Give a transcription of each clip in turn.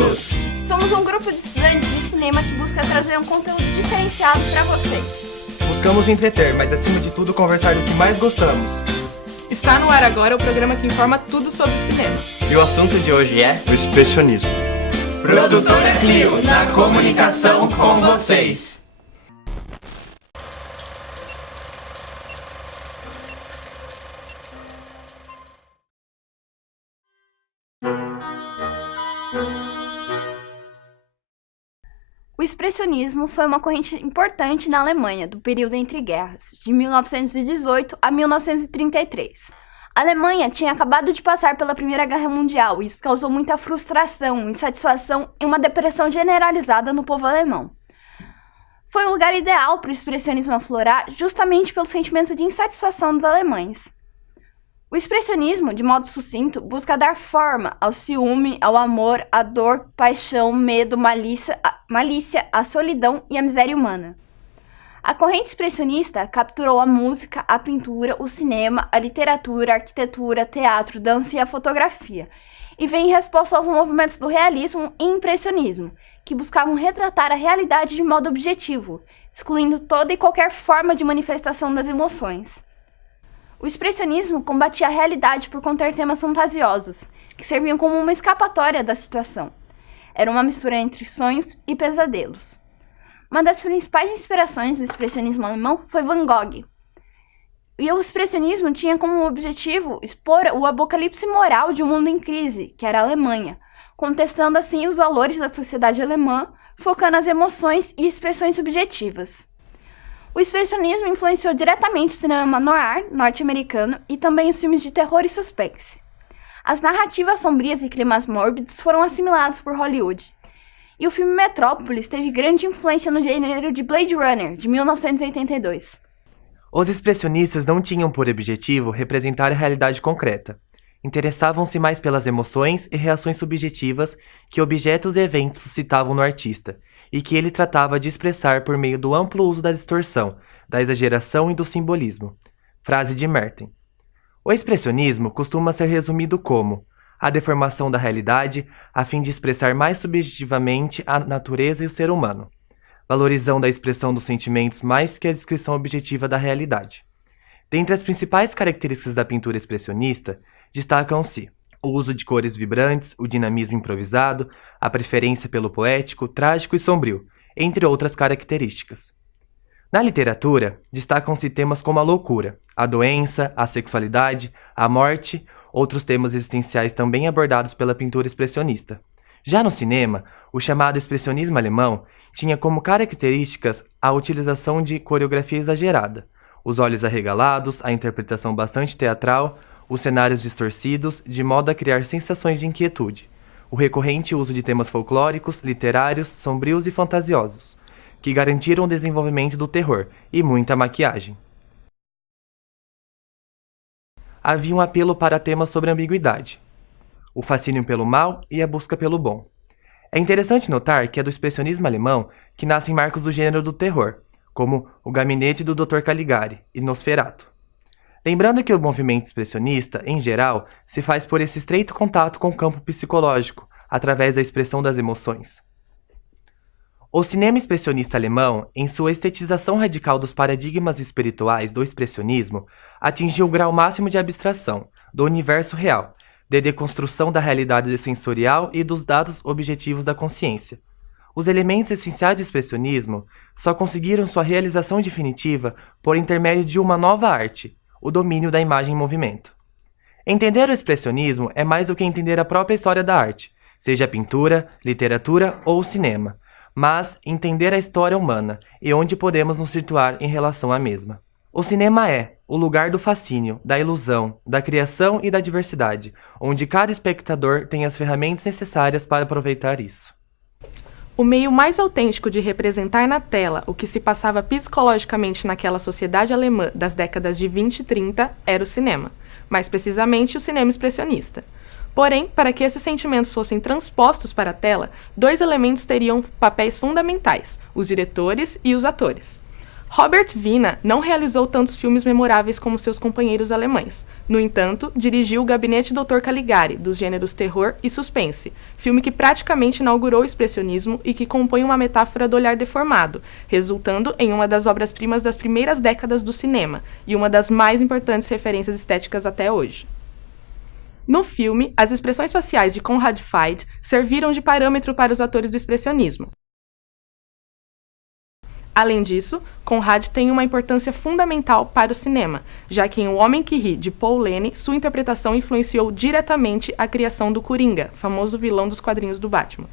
Unidos! Somos um grupo de estudantes de cinema que busca trazer um conteúdo diferenciado para vocês. Buscamos entreter, mas acima de tudo conversar do que mais gostamos. Está no ar agora o programa que informa tudo sobre cinema. E o assunto de hoje é o expressionismo. Produtora Clio, na comunicação com vocês. O expressionismo foi uma corrente importante na Alemanha do período entre guerras, de 1918 a 1933. A Alemanha tinha acabado de passar pela Primeira Guerra Mundial e isso causou muita frustração, insatisfação e uma depressão generalizada no povo alemão. Foi o lugar ideal para o expressionismo aflorar justamente pelo sentimento de insatisfação dos alemães. O expressionismo, de modo sucinto, busca dar forma ao ciúme, ao amor, à dor, paixão, medo, malícia, a solidão e a miséria humana. A corrente expressionista capturou a música, a pintura, o cinema, a literatura, a arquitetura, teatro, dança e a fotografia, e vem em resposta aos movimentos do realismo e impressionismo, que buscavam retratar a realidade de modo objetivo, excluindo toda e qualquer forma de manifestação das emoções. O expressionismo combatia a realidade por conter temas fantasiosos, que serviam como uma escapatória da situação. Era uma mistura entre sonhos e pesadelos. Uma das principais inspirações do expressionismo alemão foi Van Gogh. E o expressionismo tinha como objetivo expor o apocalipse moral de um mundo em crise, que era a Alemanha, contestando assim os valores da sociedade alemã, focando as emoções e expressões subjetivas. O expressionismo influenciou diretamente o cinema noir norte-americano e também os filmes de terror e suspense. As narrativas sombrias e climas mórbidos foram assimilados por Hollywood. E o filme Metrópolis teve grande influência no gênero de Blade Runner, de 1982. Os expressionistas não tinham por objetivo representar a realidade concreta. Interessavam-se mais pelas emoções e reações subjetivas que objetos e eventos suscitavam no artista, e que ele tratava de expressar por meio do amplo uso da distorção, da exageração e do simbolismo. Frase de Merton. O expressionismo costuma ser resumido como a deformação da realidade a fim de expressar mais subjetivamente a natureza e o ser humano, valorizando a expressão dos sentimentos mais que a descrição objetiva da realidade. Dentre as principais características da pintura expressionista, destacam-se o uso de cores vibrantes, o dinamismo improvisado, a preferência pelo poético, trágico e sombrio, entre outras características. Na literatura, destacam-se temas como a loucura, a doença, a sexualidade, a morte, outros temas existenciais também abordados pela pintura expressionista. Já no cinema, o chamado expressionismo alemão tinha como características a utilização de coreografia exagerada, os olhos arregalados, a interpretação bastante teatral, os cenários distorcidos, de modo a criar sensações de inquietude, o recorrente uso de temas folclóricos, literários, sombrios e fantasiosos, que garantiram o desenvolvimento do terror e muita maquiagem. Havia um apelo para temas sobre ambiguidade, o fascínio pelo mal e a busca pelo bom. É interessante notar que é do expressionismo alemão que nascem marcos do gênero do terror, como O Gabinete do Dr. Caligari e Nosferatu. Lembrando que o movimento expressionista, em geral, se faz por esse estreito contato com o campo psicológico, através da expressão das emoções. O cinema expressionista alemão, em sua estetização radical dos paradigmas espirituais do expressionismo, atingiu o grau máximo de abstração do universo real, de deconstrução da realidade sensorial e dos dados objetivos da consciência. Os elementos essenciais do expressionismo só conseguiram sua realização definitiva por intermédio de uma nova arte, o domínio da imagem em movimento. Entender o expressionismo é mais do que entender a própria história da arte, seja a pintura, literatura ou o cinema, mas entender a história humana e onde podemos nos situar em relação à mesma. O cinema é o lugar do fascínio, da ilusão, da criação e da diversidade, onde cada espectador tem as ferramentas necessárias para aproveitar isso. O meio mais autêntico de representar na tela o que se passava psicologicamente naquela sociedade alemã das décadas de 20 e 30 era o cinema, mais precisamente o cinema expressionista. Porém, para que esses sentimentos fossem transpostos para a tela, dois elementos teriam papéis fundamentais, os diretores e os atores. Robert Wiener não realizou tantos filmes memoráveis como seus companheiros alemães. No entanto, dirigiu O Gabinete Dr. Caligari, dos gêneros terror e suspense, filme que praticamente inaugurou o expressionismo e que compõe uma metáfora do olhar deformado, resultando em uma das obras-primas das primeiras décadas do cinema e uma das mais importantes referências estéticas até hoje. No filme, as expressões faciais de Conrad Veidt serviram de parâmetro para os atores do expressionismo. Além disso, Conrad tem uma importância fundamental para o cinema, já que em O Homem que Ri, de Paul Leni, sua interpretação influenciou diretamente a criação do Coringa, famoso vilão dos quadrinhos do Batman.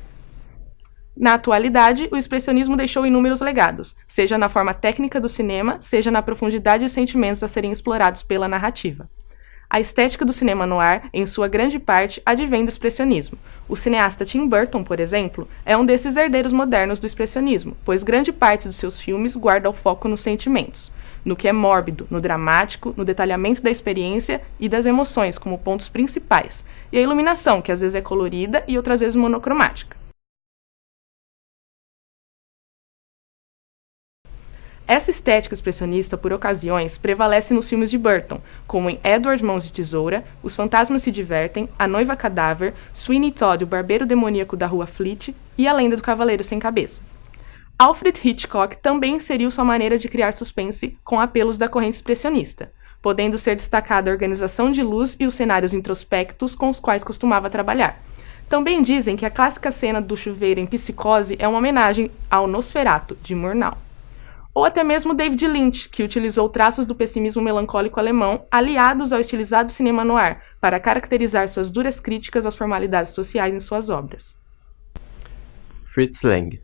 Na atualidade, o expressionismo deixou inúmeros legados, seja na forma técnica do cinema, seja na profundidade de sentimentos a serem explorados pela narrativa. A estética do cinema noir, em sua grande parte, advém do expressionismo. O cineasta Tim Burton, por exemplo, é um desses herdeiros modernos do expressionismo, pois grande parte dos seus filmes guarda o foco nos sentimentos, no que é mórbido, no dramático, no detalhamento da experiência e das emoções como pontos principais, e a iluminação, que às vezes é colorida e outras vezes monocromática. Essa estética expressionista, por ocasiões, prevalece nos filmes de Burton, como em Edward Mãos de Tesoura, Os Fantasmas se Divertem, A Noiva Cadáver, Sweeney Todd, o Barbeiro Demoníaco da Rua Fleet e A Lenda do Cavaleiro Sem Cabeça. Alfred Hitchcock também inseriu sua maneira de criar suspense com apelos da corrente expressionista, podendo ser destacada a organização de luz e os cenários introspectos com os quais costumava trabalhar. Também dizem que a clássica cena do chuveiro em Psicose é uma homenagem ao Nosferatu, de Murnau. Ou até mesmo David Lynch, que utilizou traços do pessimismo melancólico alemão aliados ao estilizado cinema noir para caracterizar suas duras críticas às formalidades sociais em suas obras. Fritz Lang.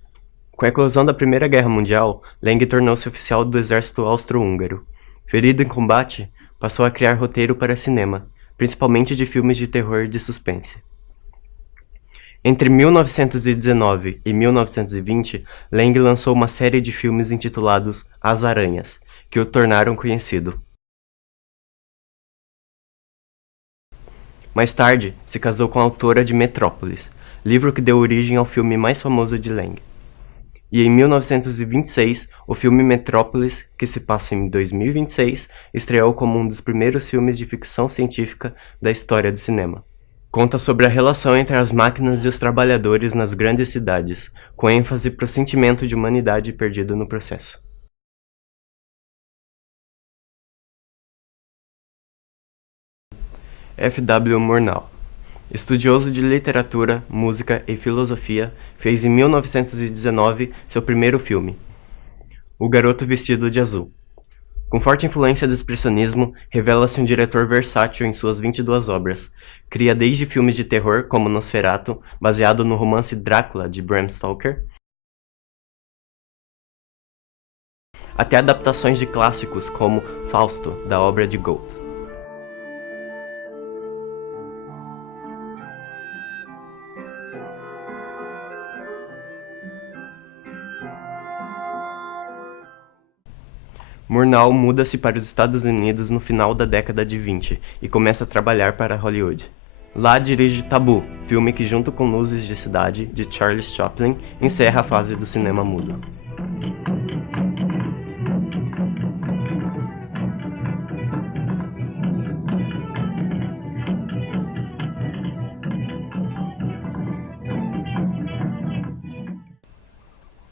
Com a eclosão da Primeira Guerra Mundial, Lang tornou-se oficial do exército austro-húngaro. Ferido em combate, passou a criar roteiro para cinema, principalmente de filmes de terror e de suspense. Entre 1919 e 1920, Lang lançou uma série de filmes intitulados As Aranhas, que o tornaram conhecido. Mais tarde, se casou com a autora de Metrópolis, livro que deu origem ao filme mais famoso de Lang. E em 1926, o filme Metrópolis, que se passa em 2026, estreou como um dos primeiros filmes de ficção científica da história do cinema. Conta sobre a relação entre as máquinas e os trabalhadores nas grandes cidades, com ênfase para o sentimento de humanidade perdido no processo. F.W. Murnau. Estudioso de literatura, música e filosofia, fez em 1919 seu primeiro filme, O Garoto Vestido de Azul. Com forte influência do expressionismo, revela-se um diretor versátil em suas 22 obras. Cria desde filmes de terror, como Nosferatu, baseado no romance Drácula, de Bram Stoker, até adaptações de clássicos, como Fausto, da obra de Goethe. Murnau muda-se para os Estados Unidos no final da década de 20 e começa a trabalhar para Hollywood. Lá dirige Tabu, filme que, junto com Luzes de Cidade, de Charles Chaplin, encerra a fase do cinema mudo.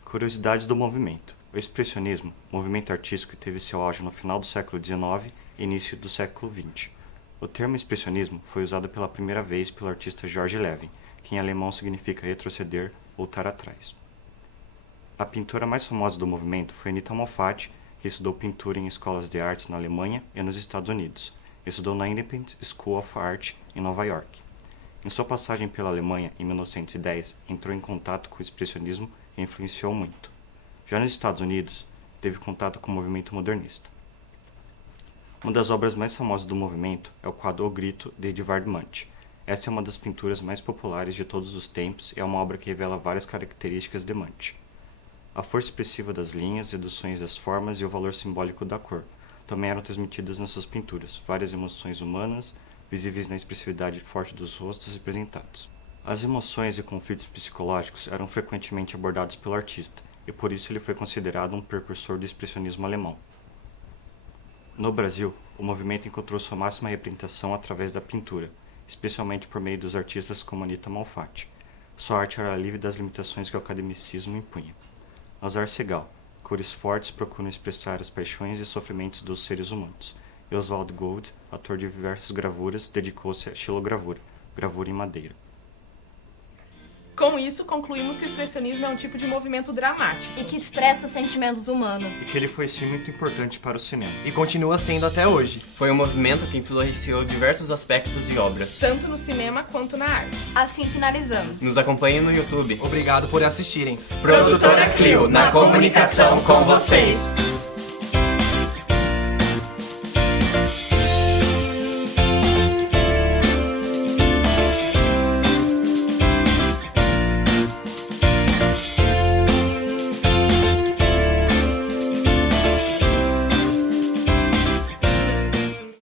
Curiosidades do movimento. O expressionismo, movimento artístico que teve seu auge no final do século XIX e início do século XX. O termo expressionismo foi usado pela primeira vez pelo artista George Levin, que em alemão significa retroceder, voltar atrás. A pintora mais famosa do movimento foi Anita Moffat, que estudou pintura em escolas de artes na Alemanha e nos Estados Unidos. Estudou na Independent School of Art em Nova York. Em sua passagem pela Alemanha, em 1910, entrou em contato com o expressionismo e influenciou muito. Já nos Estados Unidos, teve contato com o movimento modernista. Uma das obras mais famosas do movimento é o quadro O Grito, de Edvard Munch. Essa é uma das pinturas mais populares de todos os tempos e é uma obra que revela várias características de Munch. A força expressiva das linhas, reduções das formas e o valor simbólico da cor também eram transmitidas nas suas pinturas, várias emoções humanas, visíveis na expressividade forte dos rostos representados. As emoções e conflitos psicológicos eram frequentemente abordados pelo artista, e por isso ele foi considerado um precursor do expressionismo alemão. No Brasil, o movimento encontrou sua máxima representação através da pintura, especialmente por meio dos artistas como Anita Malfatti. Sua arte era livre das limitações que o academicismo impunha. Nazar Segall, cores fortes procuram expressar as paixões e sofrimentos dos seres humanos. E Oswald Gold, autor de diversas gravuras, dedicou-se à xilogravura, gravura em madeira. Com isso, concluímos que o expressionismo é um tipo de movimento dramático. E que expressa sentimentos humanos. E que ele foi sim muito importante para o cinema. E continua sendo até hoje. Foi um movimento que influenciou diversos aspectos e obras. Tanto no cinema quanto na arte. Assim finalizamos. Nos acompanhe no YouTube. Obrigado por assistirem. Produtora Clio, na comunicação com vocês.